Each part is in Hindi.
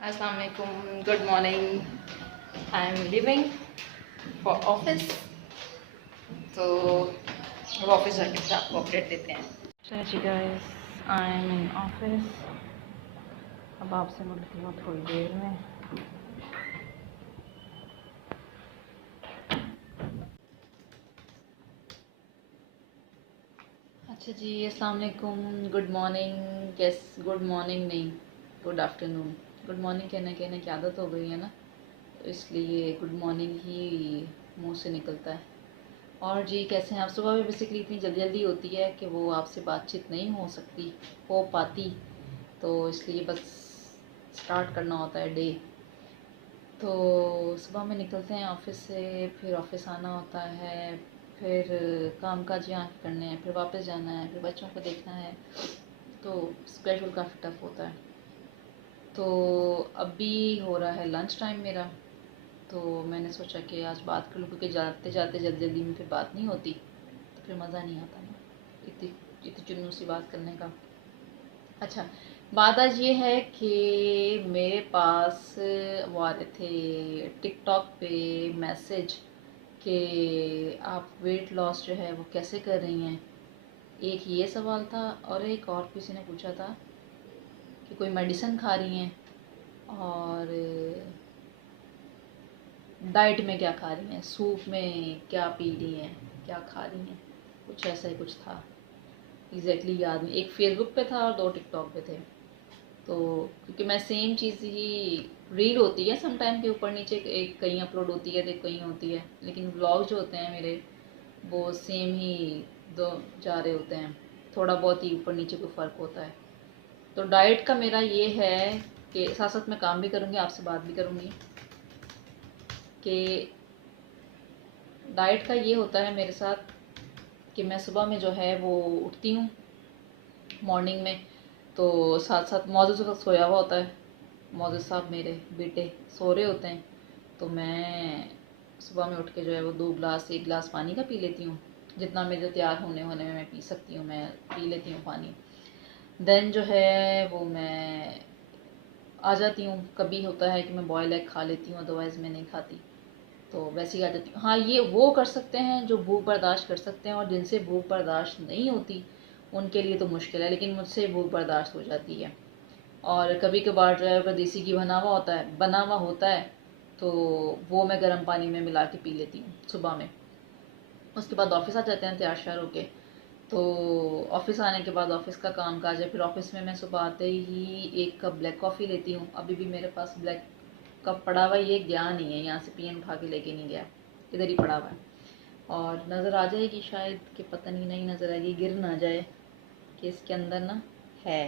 Assalamu alaikum, good morning. I'm leaving for office. तो अब ऑफिस जाके फिर आपको अपडेट देते हैं। So ji guys, I'm in office. अब आपसे मिलती हूँ थोड़ी देर में। अच्छा जी, अस्सलाम वालेकुम, good morning. Yes, good morning नहीं, गुड आफ्टरनून। गुड मॉर्निंग कहने कहने की आदत हो गई है ना, तो इसलिए गुड मॉर्निंग ही मुंह से निकलता है। और जी कैसे हैं आप? सुबह में बेसिकली इतनी जल्दी जल्दी होती है कि वो आपसे बातचीत नहीं हो पाती, तो इसलिए बस स्टार्ट करना होता है डे। तो सुबह में निकलते हैं ऑफिस से, फिर ऑफिस आना होता है, फिर काम काज यहाँ करने हैं, फिर वापस जाना है, फिर बच्चों को देखना है, तो स्केड्यूल काफ़ी टफ होता है। तो अभी हो रहा है लंच टाइम मेरा, तो मैंने सोचा कि आज बात कर लूँ, क्योंकि जाते जाते जल्दी जल्दी में फिर बात नहीं होती, तो फिर मज़ा नहीं आता ना इतनी इतनी चुन्नू सी बात करने का। अच्छा, बात आज ये है कि मेरे पास वो आ रहे थे टिकटॉक पे मैसेज कि आप वेट लॉस जो है वो कैसे कर रही हैं। एक ये सवाल था, और एक और किसी ने पूछा था कि कोई मेडिसिन खा रही हैं, और डाइट में क्या खा रही हैं, सूप में क्या पी रही हैं, क्या खा रही हैं, कुछ ऐसा ही कुछ था। एग्जैक्टली याद नहीं, एक फेसबुक पे था और दो टिकटॉक पे थे। तो क्योंकि मैं सेम चीज़ ही, रील होती है समटाइम के ऊपर नीचे, एक कहीं अपलोड होती है तो कहीं होती है, लेकिन व्लॉग जो होते हैं मेरे वो सेम ही दो जा रहे होते हैं, थोड़ा बहुत ही ऊपर नीचे कोई फ़र्क होता है। तो डाइट का मेरा ये है कि साथ साथ मैं काम भी करूँगी, आपसे बात भी करूँगी, कि डाइट का ये होता है मेरे साथ कि मैं सुबह में जो है वो उठती हूँ मॉर्निंग में, तो साथ साथ मौजूद वक्त सोया हुआ होता है, मौजूद साहब मेरे बेटे सो रहे होते हैं, तो मैं सुबह में उठ के जो है वो 2 गिलास 1 गिलास पानी का पी लेती हूँ, जितना मेरे तैयार होने होने में मैं पी सकती हूँ, मैं पी लेती हूँ पानी। देन जो है वो मैं आ जाती हूँ, कभी होता है कि मैं बॉयल एग खा लेती हूँ, अदरवाइज़ मैं नहीं खाती, तो वैसे ही आ जाती हूँ। हाँ, ये वो कर सकते हैं जो भूख बर्दाश्त कर सकते हैं, और जिनसे भूख बर्दाश्त नहीं होती उनके लिए तो मुश्किल है, लेकिन मुझसे भूख बर्दाश्त हो जाती है। और कभी कभार जो है अगर देसी घी बना हुआ होता है, तो वो मैं गर्म पानी में मिला के पी लेती हूँ सुबह में। उसके बाद ऑफिस आ जाते हैं तैयार श्यार होके, तो ऑफिस आने के बाद ऑफिस का काम काज है, फिर ऑफिस में मैं सुबह आते ही 1 कप ब्लैक कॉफ़ी लेती हूँ। अभी भी मेरे पास ब्लैक कप पड़ा हुआ है, ये गया नहीं है, यहाँ से पियन उठा के लेके नहीं गया, इधर ही पड़ा हुआ है। और नज़र आ जाएगी शायद, कि पता नहीं नज़र आएगी, गिर ना जाए, कि इसके अंदर ना है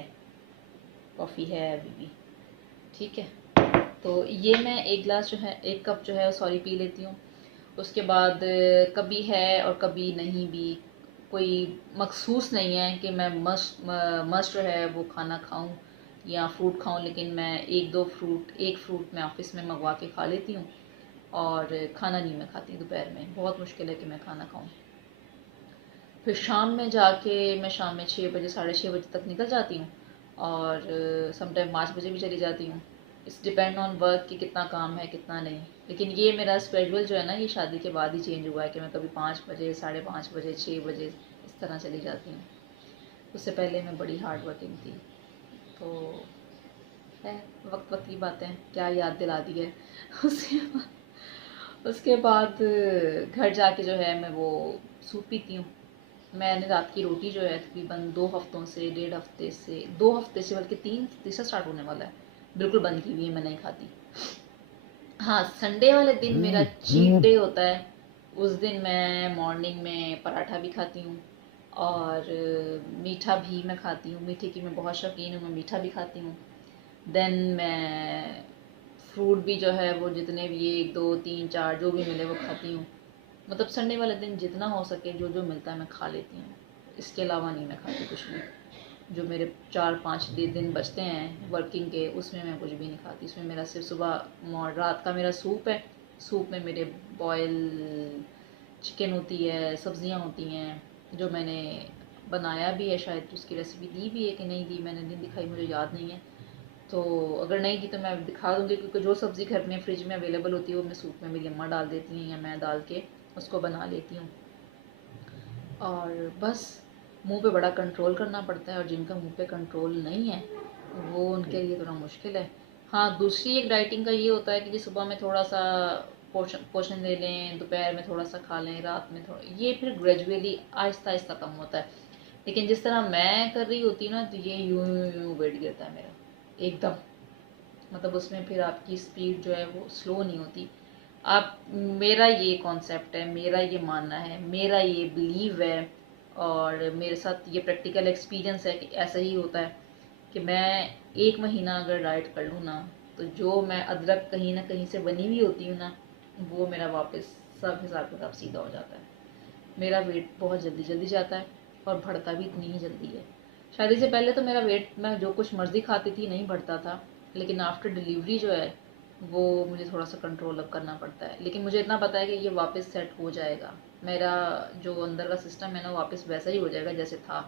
कॉफ़ी है अभी भी। ठीक है, तो ये मैं 1 गिलास जो है 1 कप जो है सॉरी पी लेती हूँ। उसके बाद कभी है और कभी नहीं भी, कोई मखसूस नहीं है कि मैं मस्ट जो है वो खाना खाऊं या फ्रूट खाऊं, लेकिन मैं एक फ्रूट मैं ऑफिस में मंगवा के खा लेती हूँ, और खाना नहीं मैं खाती दोपहर में, बहुत मुश्किल है कि मैं खाना खाऊं। फिर शाम में जाके मैं शाम में 6 बजे 6:30 बजे तक निकल जाती हूँ, और समटाइम 5 बजे भी चली जाती हूँ। इट्स डिपेंड ऑन वर्क कि कितना काम है कितना नहीं, लेकिन ये मेरा स्केड्यूल जो है ना, ये शादी के बाद ही चेंज हुआ है कि मैं कभी 5 बजे 5:30 बजे 6 बजे इस तरह चली जाती हूँ। उससे पहले मैं बड़ी हार्ड वर्किंग थी, तो है वक्त वक्त की बातें, क्या याद दिला दी है। उसके बाद घर जाके जो है मैं वो सूप पीती हूँ। मैंने रात की रोटी जो है तकरीबन 2 हफ्तों से 1.5 हफ्ते से 2 हफ्ते से, बल्कि तीसरा स्टार्ट होने वाला है, बिल्कुल बंद की हुई है, मैं नहीं खाती। हाँ, संडे वाले दिन मेरा चीट डे होता है, उस दिन मैं मॉर्निंग में पराठा भी खाती हूँ, और मीठा भी मैं खाती हूँ, मीठे की मैं बहुत शौकीन हूँ, मैं मीठा भी खाती हूँ। देन मैं फ्रूट भी जो है वो जितने भी 1 2 3 4 जो भी मिले वो खाती हूँ। मतलब संडे वाले दिन जितना हो सके जो जो मिलता है मैं खा लेती हूँ, इसके अलावा नहीं मैं खाती कुछ भी। जो मेरे 4 5 दिन बचते हैं वर्किंग के, उसमें मैं कुछ भी नहीं खाती। उसमें मेरा सिर्फ सुबह रात का मेरा सूप है, सूप में मेरे बॉयल चिकन होती है, सब्जियां होती हैं, जो मैंने बनाया भी है, शायद उसकी रेसिपी दी भी है कि नहीं दी, मैंने नहीं दिखाई, मुझे याद नहीं है। तो अगर नहीं की तो मैं दिखा दूँगी, क्योंकि जो सब्ज़ी घर में फ्रिज में अवेलेबल होती है वो मैं सूप में मेरी अम्मा डाल देती हैं या मैं डाल के उसको बना लेती हूँ। और बस मुंह पे बड़ा कंट्रोल करना पड़ता है, और जिनका मुंह पे कंट्रोल नहीं है वो उनके लिए थोड़ा मुश्किल है। हाँ, दूसरी एक डाइटिंग का ये होता है कि जी सुबह में थोड़ा सा पोषण पोषण ले लें, दोपहर में थोड़ा सा खा लें, रात में थोड़ा, ये फिर ग्रेजुअली आहिस्ता आहिस्ता कम होता है। लेकिन जिस तरह मैं कर रही होती हूँ ना, तो ये यूं यूं यूं वेट गिरता है मेरा एकदम। मतलब उसमें फिर आपकी स्पीड जो है वो स्लो नहीं होती। आप, मेरा ये कॉन्सेप्ट है, मेरा ये मानना है, मेरा ये बिलीव है, और मेरे साथ ये प्रैक्टिकल एक्सपीरियंस है कि ऐसा ही होता है कि मैं 1 महीना अगर डाइट कर लूँ ना, तो जो मैं अदरक कहीं ना कहीं से बनी हुई होती हूँ ना, वो मेरा वापस सब हिसाब किताब सीधा हो जाता है। मेरा वेट बहुत जल्दी जल्दी जाता है और बढ़ता भी इतनी ही जल्दी है। शादी से पहले तो मेरा वेट, मैं जो कुछ मर्ज़ी खाती थी, नहीं बढ़ता था, लेकिन आफ्टर डिलीवरी जो है वो मुझे थोड़ा सा कंट्रोल अब करना पड़ता है। लेकिन मुझे इतना पता है कि ये वापस सेट हो जाएगा, मेरा जो अंदर का सिस्टम है ना वापस वैसा ही हो जाएगा जैसे था,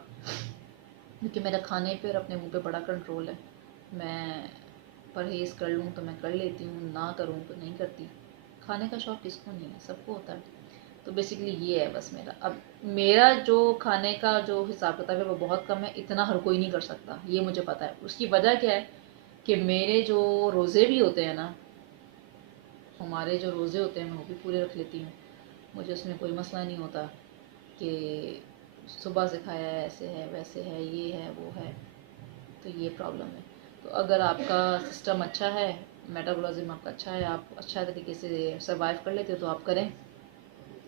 क्योंकि मेरा खाने पे और अपने मुंह पे बड़ा कंट्रोल है। मैं परहेज़ कर लूँ तो मैं कर लेती हूँ, ना करूँ तो नहीं करती। खाने का शौक़ किसको नहीं है, सबको होता है। तो बेसिकली ये है बस मेरा। अब मेरा जो खाने का जो हिसाब किताब है वो बहुत कम है, इतना हर कोई नहीं कर सकता, ये मुझे पता है। उसकी वजह क्या है कि मेरे जो रोज़े भी होते हैं ना, हमारे जो रोज़े होते हैं मैं वो भी पूरे रख लेती हूँ। मुझे उसमें कोई मसला नहीं होता कि सुबह से खाया है, ऐसे है वैसे है, ये है वो है, तो ये प्रॉब्लम है। तो अगर आपका सिस्टम अच्छा है, मेटाबॉलिज्म आपका अच्छा है, आप अच्छा तरीके से सर्वाइव कर लेते हो, तो आप करें,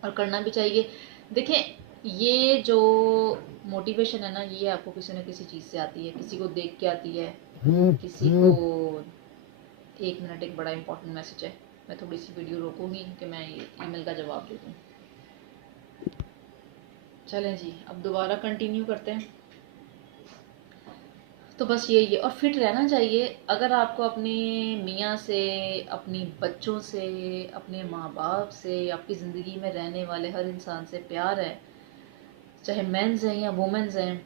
और करना भी चाहिए। देखें, ये जो मोटिवेशन है ना, ये आपको किसी न किसी चीज़ से आती है, किसी को देख के आती है, किसी को। एक मिनट, एक बड़ा इंपॉर्टेंट मैसेज है, मैं थोड़ी सी वीडियो रोकूंगी कि मैं ये ईमेल का जवाब दे दूँ। चलें जी, अब दोबारा कंटिन्यू करते हैं। तो बस यही है, और फिट रहना चाहिए। अगर आपको अपने मियाँ से, अपनी बच्चों से, अपने माँ बाप से, आपकी ज़िंदगी में रहने वाले हर इंसान से प्यार है, चाहे मेंस हैं या वुमेन्स हैं,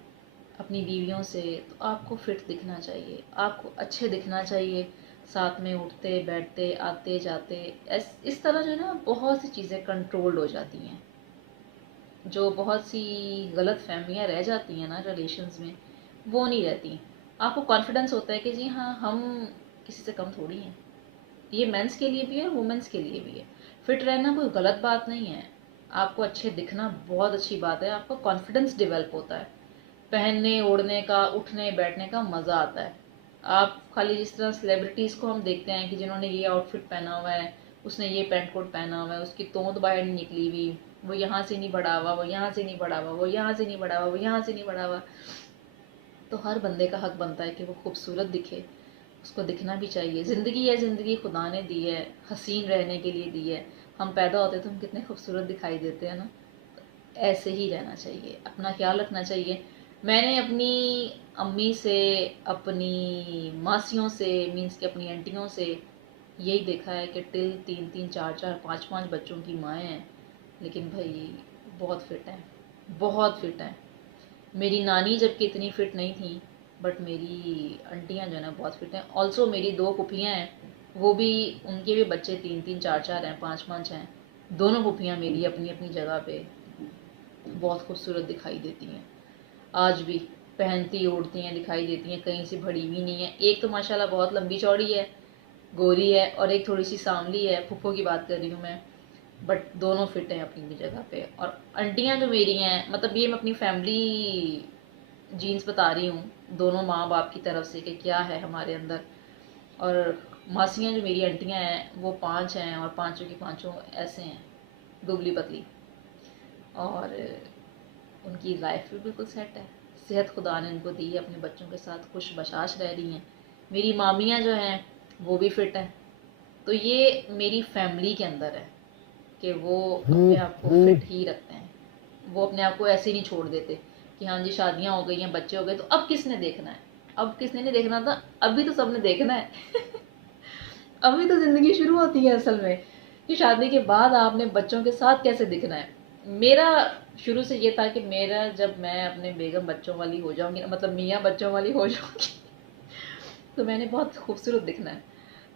अपनी बीवियों से, तो आपको फिट दिखना चाहिए, आपको अच्छे दिखना चाहिए। साथ में उठते बैठते आते जाते, इस तरह जो है ना, बहुत सी चीज़ें कंट्रोल्ड हो जाती हैं। जो बहुत सी गलत फहमियाँ रह जाती हैं ना रिलेशंस में, वो नहीं रहती। आपको कॉन्फिडेंस होता है कि जी हाँ, हम किसी से कम थोड़ी हैं। ये मेंस के लिए भी है, वुमेन्स के लिए भी है। फिट रहना कोई गलत बात नहीं है, आपको अच्छे दिखना बहुत अच्छी बात है। आपका कॉन्फिडेंस डेवलप होता है, पहनने ओढ़ने का, उठने बैठने का मज़ा आता है। आप खाली जिस तरह सेलिब्रिटीज़ को हम देखते हैं कि जिन्होंने ये आउटफिट पहना हुआ है, उसने ये पैंट कोट पहना हुआ है, उसकी तोंद बाहर नहीं निकली हुई, वो यहाँ से नहीं बढ़ा हुआ, वो यहाँ से नहीं बढ़ा हुआ, वो यहाँ से नहीं बढ़ा हुआ, वो यहाँ से नहीं बढ़ा हुआ, तो हर बंदे का हक बनता है कि वो खूबसूरत दिखे, उसको दिखना भी चाहिए। ज़िंदगी है, ज़िंदगी खुदा ने दी है, हसीन रहने के लिए दी है। हम पैदा होते तो हम कितने खूबसूरत दिखाई देते हैं ना। ऐसे ही रहना चाहिए, अपना ख्याल रखना चाहिए। मैंने अपनी अम्मी से, अपनी मासियों से, मीन्स कि अपनी आंटियों से यही देखा है कि टिल 3-3, 4-4, 5-5 बच्चों की माएँ हैं, लेकिन भाई बहुत फिट हैं, बहुत फिट हैं। मेरी नानी जबकि इतनी फिट नहीं थी, बट मेरी आंटियाँ जो है ना बहुत फिट हैं। ऑल्सो मेरी 2 फूफियाँ हैं, वो भी, उनके भी बच्चे 3-3, 4-4 हैं, 5-5 हैं। दोनों फूफियाँ मेरी अपनी अपनी जगह पे बहुत खूबसूरत दिखाई देती हैं, आज भी पहनती ओढ़ती हैं, दिखाई देती हैं, कहीं से भड़ी हुई नहीं है। एक तो माशाल्लाह बहुत लंबी चौड़ी है, गोरी है, और एक थोड़ी सी सांवली है, फूफो की बात कर रही हूँ मैं, बट दोनों फिट हैं अपनी अपनी जगह पे। और आंटियाँ जो मेरी हैं, मतलब ये मैं अपनी फैमिली जीन्स बता रही हूँ, दोनों माँ बाप की तरफ से कि क्या है हमारे अंदर। और मासियाँ जो मेरी आंटियाँ हैं वो 5 हैं, और पाँचों की पाँचों ऐसे हैं, दुबली पतली, और उनकी लाइफ भी बिल्कुल सेट है, सेहत खुदा ने उनको दी है, अपने बच्चों के साथ खुश बशाश रह रही हैं। मेरी मामियाँ जो हैं वो भी फिट हैं। तो ये मेरी फैमिली के अंदर है कि वो अपने आप को फिट ही रखते हैं, वो अपने आप को ऐसे नहीं छोड़ देते कि हाँ जी शादियाँ हो गई हैं, बच्चे हो गए, तो अब किसने देखना है। अब किसने नहीं देखना था, अभी तो सबने देखना है अभी तो ज़िंदगी शुरू होती है असल में, कि शादी के बाद आपने बच्चों के साथ कैसे दिखना है। मेरा शुरू से ये था कि मेरा, जब मैं अपने बेगम बच्चों वाली हो जाऊंगी, मतलब मियाँ बच्चों वाली हो जाऊंगी तो मैंने बहुत खूबसूरत दिखना है।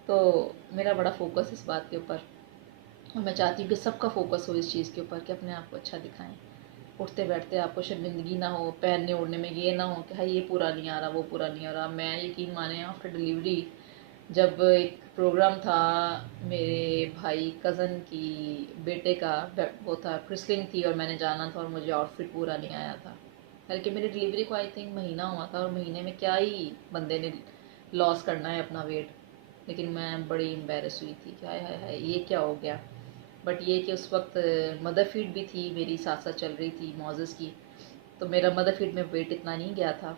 तो मेरा बड़ा फोकस इस बात के ऊपर, और मैं चाहती हूँ कि सबका फोकस हो इस चीज़ के ऊपर कि अपने आप को अच्छा दिखाएं। उठते बैठते आपको शर्मिंदगी ना हो, पहनने ओढ़ने में ये ना हो कि भाई ये पूरा नहीं आ रहा, वो पूरा नहीं आ रहा। मैं यकीन माने आफ्टर डिलीवरी जब एक प्रोग्राम था मेरे भाई कज़न की बेटे का, वो था क्रिस्लिंग थी और मैंने जाना था और मुझे आउटफिट पूरा नहीं आया था। बल्कि मेरी डिलीवरी को आई थिंक महीना हुआ था और महीने में क्या ही बंदे ने लॉस करना है अपना वेट। लेकिन मैं बड़ी एम्बेरस हुई थी कि हाय हाय हाय ये क्या हो गया। बट ये कि उस वक्त मदर फीड भी थी मेरी, साथ साथ चल रही थी मोजेस की। तो मेरा मदर फीड में वेट इतना नहीं गया था,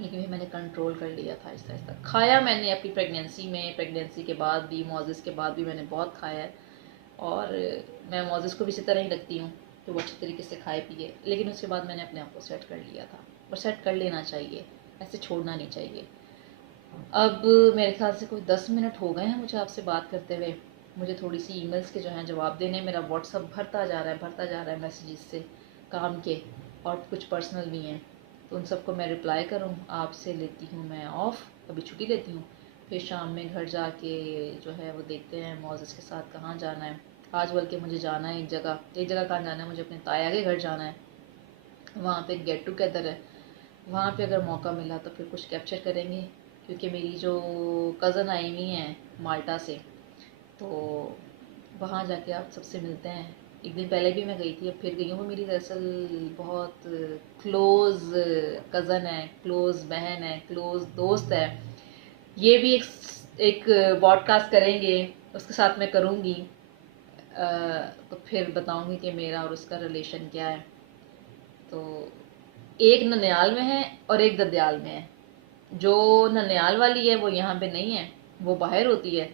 लेकिन मैंने कंट्रोल कर लिया था आहिस्ता आहिस्ता। खाया मैंने अपनी प्रेगनेंसी में, प्रेगनेंसी के बाद भी, मोजेस के बाद भी मैंने बहुत खाया है। और मैं मोजेस को भी इसी तरह ही रखती हूँ कि वो अच्छे तरीके से खाए पिए। लेकिन उसके बाद मैंने अपने आप को सेट कर लिया था, और सेट कर लेना चाहिए, ऐसे छोड़ना नहीं चाहिए। अब मेरे ख्याल से कोई 10 मिनट हो गए हैं मुझे आपसे बात करते हुए। मुझे थोड़ी सी ईमेल्स के जो हैं जवाब देने, मेरा व्हाट्सअप भरता जा रहा है, भरता जा रहा है मैसेजेस से, काम के और कुछ पर्सनल भी हैं। तो उन सबको मैं रिप्लाई करूँ, आपसे लेती हूँ मैं ऑफ़, अभी छुट्टी लेती हूँ। फिर शाम में घर जाके जो है वो देखते हैं मोज़ेस के साथ कहाँ जाना है। आज बल्कि मुझे जाना है एक जगह कहाँ जाना है, मुझे अपने ताया के घर जाना है। वहाँ पे गेट टुगेदर है, वहाँ पे अगर मौका मिला तो फिर कुछ कैप्चर करेंगे। क्योंकि मेरी जो कज़न आई हुई हैं माल्टा से, तो वहाँ जाके आप सबसे मिलते हैं। एक दिन पहले भी मैं गई थी, अब फिर गई हूँ। वो मेरी दरअसल बहुत क्लोज़ कज़न है, क्लोज़ बहन है, क्लोज़ दोस्त है। ये भी एक पॉडकास्ट करेंगे, उसके साथ मैं करूँगी। तो फिर बताऊँगी कि मेरा और उसका रिलेशन क्या है। तो एक ननियाल में है और एक ददयाल में है। जो ननियाल वाली है वो यहाँ पे नहीं है, वो बाहर होती है।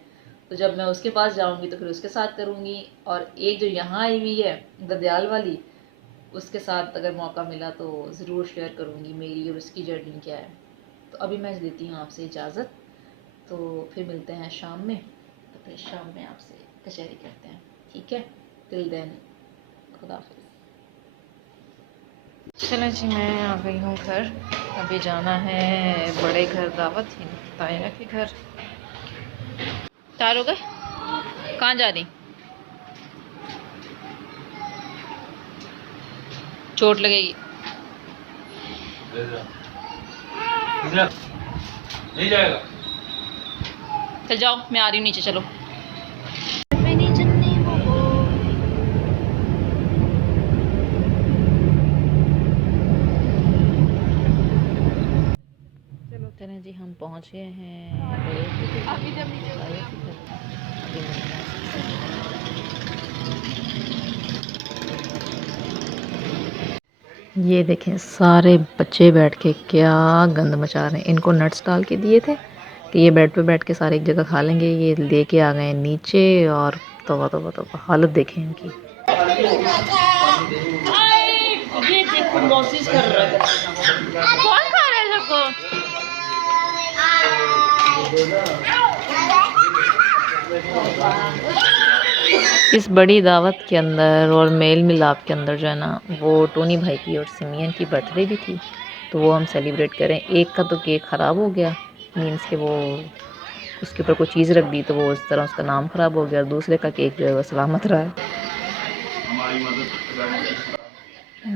तो जब मैं उसके पास जाऊँगी तो फिर उसके साथ करूँगी। और एक जो यहाँ आई हुई है ददयाल वाली, उसके साथ अगर मौका मिला तो ज़रूर शेयर करूँगी मेरी और उसकी जर्नी क्या है। तो अभी मैं देती हूँ आपसे इजाज़त, तो फिर मिलते हैं शाम में। तो फिर शाम में आपसे कचहरी करते हैं, ठीक है? टिल देन खुदाफिज़। चलें जी, मैं आ गई हूँ घर। अभी जाना है बड़े घर, दावत ही ताया के घर। तैयार हो गए? कहाँ जा रही? चोट लगेगी। नहीं जाएगा। चल जाओ, मैं आ रही हूँ नीचे, चलो। चलें जी, हम पहुँच गए हैं बड़े के घर। अभी जब नीचे ताया के घर अभी मिलते हैं सबसे। ये देखें सारे बच्चे बैठ के क्या गंद मचा रहे हैं। इनको नट्स डाल के दिए थे कि ये बेड पे बैठ के सारे एक जगह खा लेंगे, ये लेके आ गए नीचे। और तौबा तौबा तौबा, हालत देखें इनकी। ये देखो मौसीज कर रहा है। कौन खा रहा है सबको? इस बड़ी दावत के अंदर और मेल मिलाप के अंदर जो है ना, वो टोनी भाई की और सिमियन की बर्थडे भी थी, तो वो हम सेलिब्रेट करें। एक का तो केक ख़राब हो गया, मीन्स के वो उसके ऊपर कोई चीज़ रख दी तो वो उस तरह उसका नाम ख़राब हो गया। दूसरे का केक जो है वो सलामत रहा है।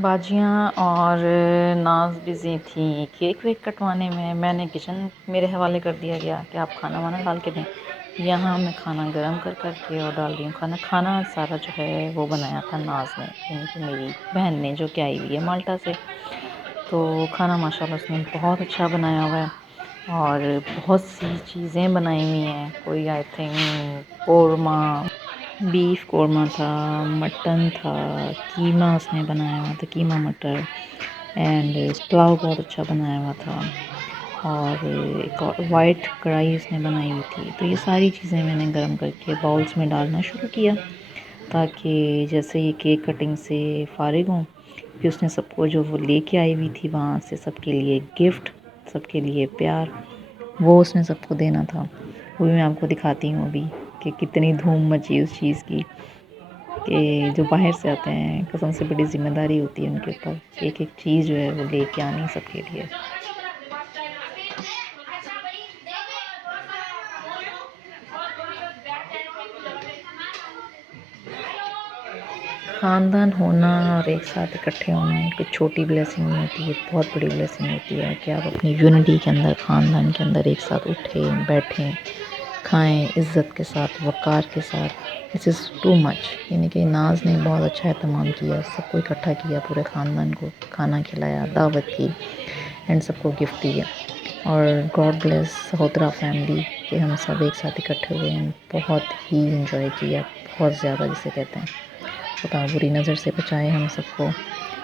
बाजियाँ और नाज बिज़ी थी केक वेक कटवाने में। मैंने किचन मेरे हवाले कर दिया गया कि आप खाना वाना डाल के दें। यहाँ मैं खाना गरम कर कर के और डाल रही हूँ खाना सारा जो है वो बनाया था नाज ने, यानी कि मेरी बहन ने, जो कि आई हुई है माल्टा से। तो खाना माशाल्लाह उसने बहुत अच्छा बनाया हुआ है और बहुत सी चीज़ें बनाई हुई हैं। कोई I think korma, beef korma था, मटन था, कीमा उसने बनाया हुआ था, कीमा मटर। एंड पुलाव बहुत अच्छा बनाया हुआ था। और एक और वाइट कढ़ाई उसने बनाई हुई थी। तो ये सारी चीज़ें मैंने गरम करके बाउल्स में डालना शुरू किया, ताकि जैसे ही केक कटिंग से फ़ारिग हूँ, फिर उसने सबको जो वो लेके आई हुई थी वहाँ से, सबके लिए गिफ्ट, सबके लिए प्यार, वो उसने सबको देना था। वो भी मैं आपको दिखाती हूँ अभी कि कितनी धूम मची उस चीज़ की, कि जो बाहर से आते हैं कसम से बड़ी ज़िम्मेदारी होती है उनके ऊपर, एक एक चीज़ जो है वो लेके आनी सबके लिए। ख़ानदान होना और एक साथ इकट्ठे होना एक छोटी ब्लेसिंग नहीं होती है, बहुत बड़ी ब्लेसिंग होती है कि आप अपनी यूनिटी के अंदर, ख़ानदान के अंदर एक साथ उठें, बैठें, खाएं इज़्ज़त के साथ, वक़ार के साथ। This is too much. यानी कि नाज़ ने बहुत अच्छा एहतमाम किया, सबको इकट्ठा किया, पूरे ख़ानदान को खाना खिलाया, दावत की एंड सबको गिफ्ट दिया। और गॉड ब्लेस सहोदरा फैमिली कि हम सब एक साथ इकट्ठे हुए हैं, बहुत ही इंजॉय किया, बहुत ज़्यादा जिसे कहते हैं। खुदा बुरी नज़र से बचाए हम सबको,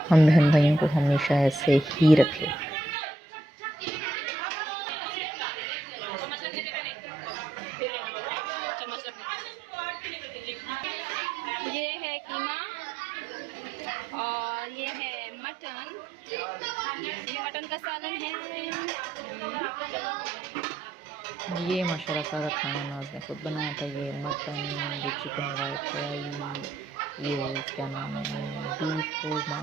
हम बहन भाइयों को हमेशा ऐसे ही रखे। ये है कीमा और ये है मटन, ये मटन का सालन है। ये माशाल्लाह सारा खाना नाज ने खुद बनाया था। ये मटन, ये चिकन वाइट फ्राई, ये क्या नाम है, बीफ कोरमा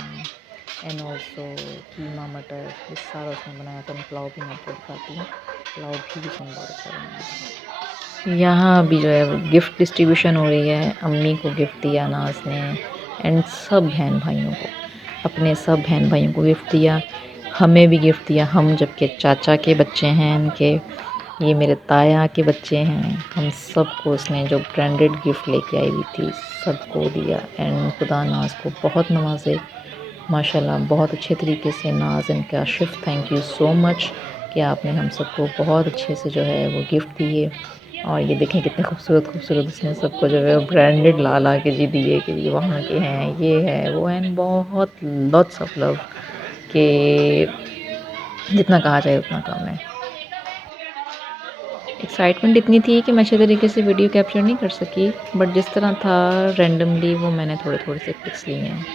एंड ऑल्सो कीमा मटर, ये सारा उसने बनाया था। मैं पुलाव भी मैं खुद खाती हूँ, पुलाव भी उसने बहुत अच्छा बनाया। यहाँ अभी जो है वो गिफ्ट डिस्ट्रीब्यूशन हो रही है। अम्मी को गिफ्ट दिया नाज ने एंड सब बहन भाइयों को, अपने सब बहन भाइयों को गिफ्ट दिया, हमें भी गिफ्ट दिया। हम जबकि चाचा के बच्चे हैं इनके, ये मेरे ताया के बच्चे हैं, हम सबको उसने जो ब्रांडेड गिफ्ट लेके आई हुई थी सबको दिया। एंड खुदा नाज को बहुत नवाजे माशाल्लाह, बहुत अच्छे तरीके से। नाज and Kashif, thank you so much कि आपने हम सबको बहुत अच्छे से जो है वो गिफ्ट दिए। और ये देखें कितने खूबसूरत खूबसूरत उसने सबको जो है वो ब्रांडेड ला ला के जी दिए कि ये वहाँ के हैं, ये है वो है। बहुत लॉट्स ऑफ लव कि जितना कहा जाए उतना कम है। एक्साइटमेंट इतनी थी कि मैं अच्छे तरीके से वीडियो कैप्चर नहीं कर सकी, बट जिस तरह था रैंडमली वो मैंने थोड़े थोड़े से पिक्स लिए हैं।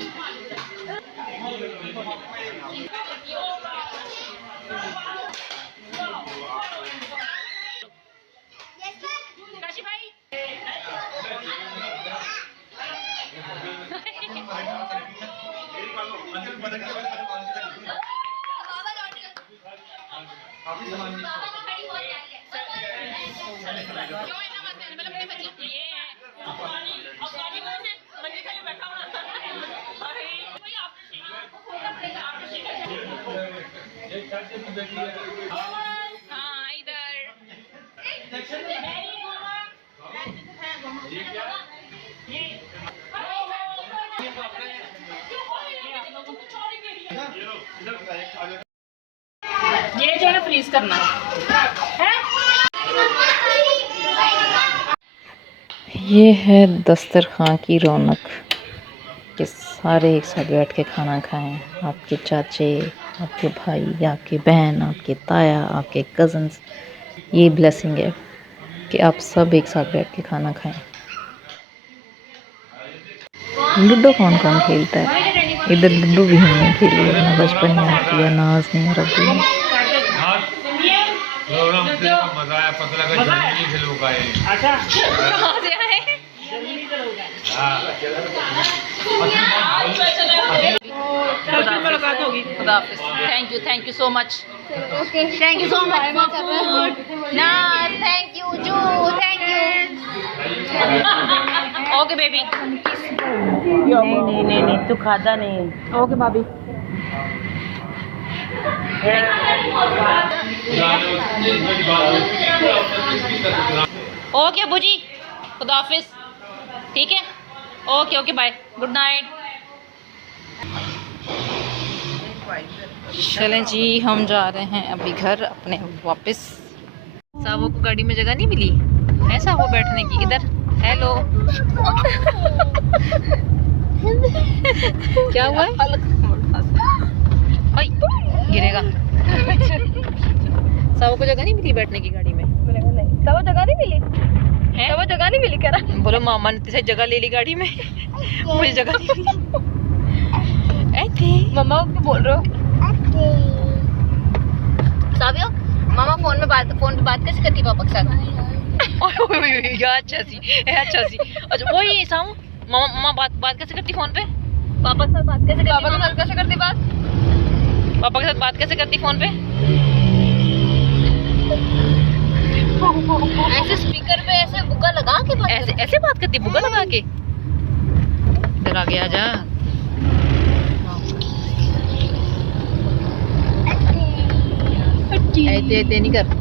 हाँ इधर ये जो है ना फ्रीज करना है। ये है दस्तरखान की रौनक कि सारे एक साथ बैठ के खाना खाएं। आपके चाचे, आपके भाई, आपके बहन, आपके ताया, आपके कज़न्स, ये ब्लेसिंग है कि आप सब एक साथ बैठ के खाना खाएं। लूडो कौन कौन खेलता है? इधर लूडो भी हमने खेली है, अपना बचपन याद किया नाज ने और अब्बू ने। मजा आया, पता लगा जर्मनी से लोग आए। अच्छा कहाँ से आए? मुलाकात होगी। खुदा हाफिज़। Thank you so much. Okay thank you so much for food. नाज थैंक यू, जू थैंक यू। Okay baby. नहीं तू खाता नहीं। ओके भाभी। ओके अबू जी, खुदा हाफिज़। ठीक है, ओके बाय, गुड नाइट। चलें जी, हम जा रहे हैं अभी घर अपने वापस। सावो को गाड़ी में जगह नहीं मिली है, सावो बैठने की। इधर हेलो क्या हुआ है? ओए, गिरेगा। सावो को जगह नहीं मिली बैठने की गाड़ी में। सब जगह नहीं मिली है, सब जगह नहीं मिली कह रहा। बोलो मामा ने तेरे जगह ले ली गाड़ी में, मुझे जगह नहीं मिली। ऐसे मम्मा को बोल रहे हो? सावियो, मामा फोन पे बात कैसे करती पापा के साथ? अच्छा सी। अच्छा वही सामू, मामा बात कैसे करती फोन पे? पापा के साथ बात कैसे करती? पापा के साथ कैसे करती बात? पापा के साथ बात कैसे करती फोन पे? ऐसे स्पीकर पे ऐसे बुग्गा लगा के बात ऐसे बात करती, बुग्गा लगा के। इधर आ गया जा। ऐसे नहीं कर।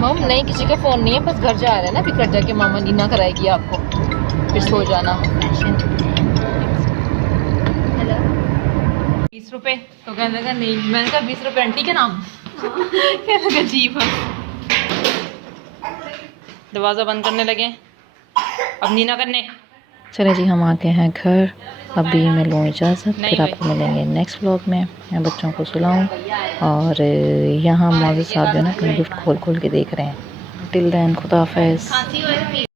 मम नहीं, किसी का फोन नहीं है, बस घर जा रहे हैं ना, फिर घर जाके मामा नीना कराएगी आपको, फिर सो जाना। 20 रुपए तो कहने लगा नहीं, मैंने कहा 20 रुपए आंटी के नाम। कहने लगा जी बस। दरवाज़ा बंद करने लगे, अब नीना करने। चले जी, हम आते हैं घर, अभी मैं लूँ इजाज़त, फिर आपको मिलेंगे नेक्स्ट व्लॉग में। मैं बच्चों को सुलाऊँ और यहाँ मौजूद साहब जो है ना अपनी गिफ्ट खोल खोल के देख रहे हैं। टिल देन खुदा हाफिज़।